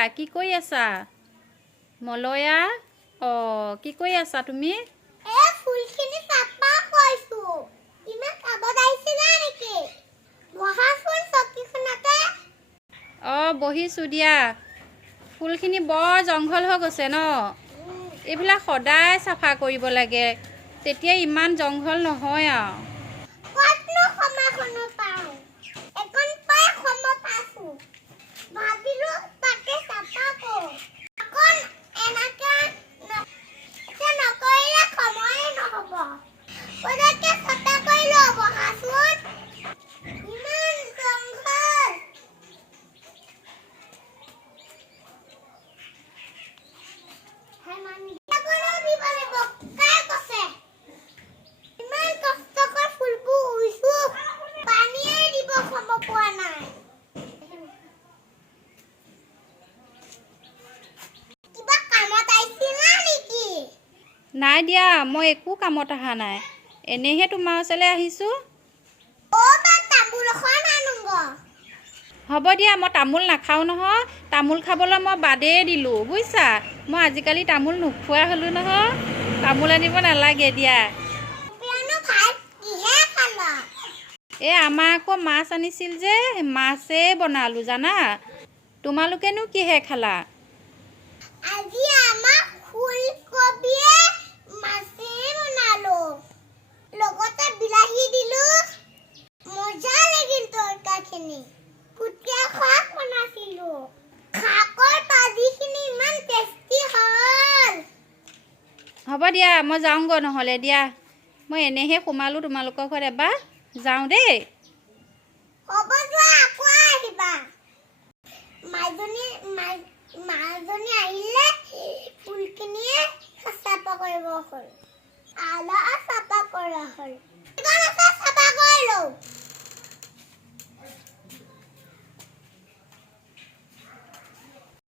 দিয়া কি কৰি আছা? মলয়া? অঁ কি কৰি আছা তুমি? অঁ বহিছোঁ দিয়া। ফুলখিনি বৰ জংঘল হৈ গৈছে ন? এইবিলাক সদায় চাফা কৰিব লাগে। তেতিয়া ইমান জংঘল নহয় আৰু। নাই দিয়া মই একো কামত অহা নাই। এনেইহে তোমাৰ ওচৰলৈ আহিছোঁ। হ'ব দিয়া মই তামোল নাখাওঁ নহয়। তামোল খাবলৈ মই বাদেই দিলোঁ বুজিছা মই আজিকালি তামোল নোখোৱা হ'লোঁ নহয়। তামোল আনিব নালাগে দিয়া। এই আমাৰ আকৌ মাছ আনিছিল যে মাছেই বনালোঁ জানা। তোমালোকেনো কিহে খালা? আজি কুটীয়া শাক বনাইছিলো। শাকৰ ভাজিখিনি ইমান টেষ্টি হ'ল। হ'ব দিয়া মই যাওঁগৈ নহ'লে দিয়া। মই এনেইহে সোমালোঁ তোমালোকৰ ঘৰত এবাৰ। যাওঁ দেই। হ'ব যোৱা আকৌ আহিবা। মাজনী মাজনী আহিলে ফুলখিনিয়ে চাফা কৰিব হ'ল। আলা